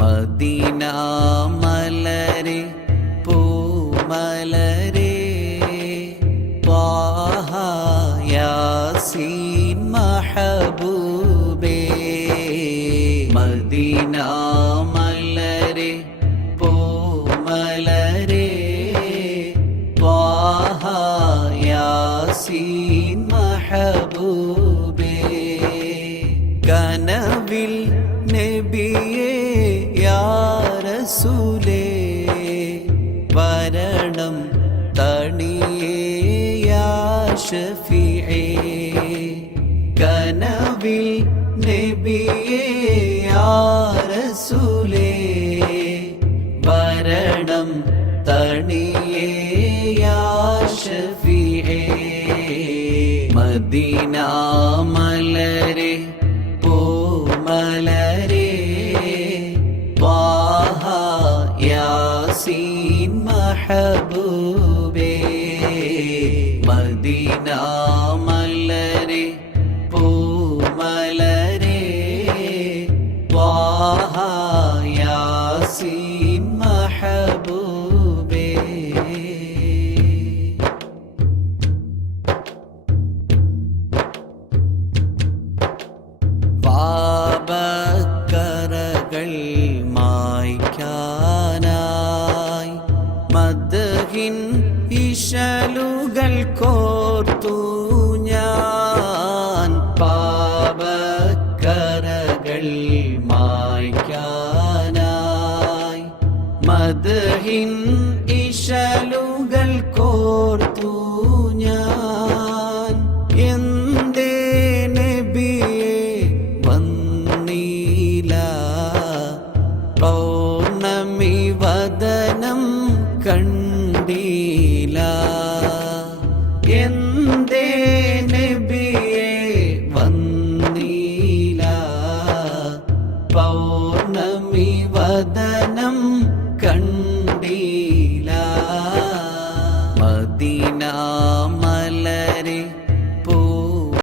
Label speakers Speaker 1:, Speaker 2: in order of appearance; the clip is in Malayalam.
Speaker 1: മദീന മലരെ പൂമലരെ പാഹയാസീൻ മഹബൂബേ. മദീന മലരെ പൂമലരെ പാഹയാസീൻ മഹബൂബേ. കനവിൽ നബിയേ റസൂലേ വരണം തണിയേ യാ ഷഫീഅേ കനവിൽ നബിയേ റസൂലേ. വരണം തണിയേ യാ ഷഫീഅേ മദീന മലരെ മഹബൂബേ മദീന മലരെ പൂമലരെ ത്വാഹ മഹബൂബേ. പാപക്കറകൾ കോർത്തു ഞാൻ പാപക്കരകൾ മായ്ക്കാനായി. മദഹിൻ ഇശലുകൾ കോർത്തു ഞാൻ. എന്തേ നബിയെ വന്നീല? പൗർണമി വദനം കണ്ടീല. മദീനാ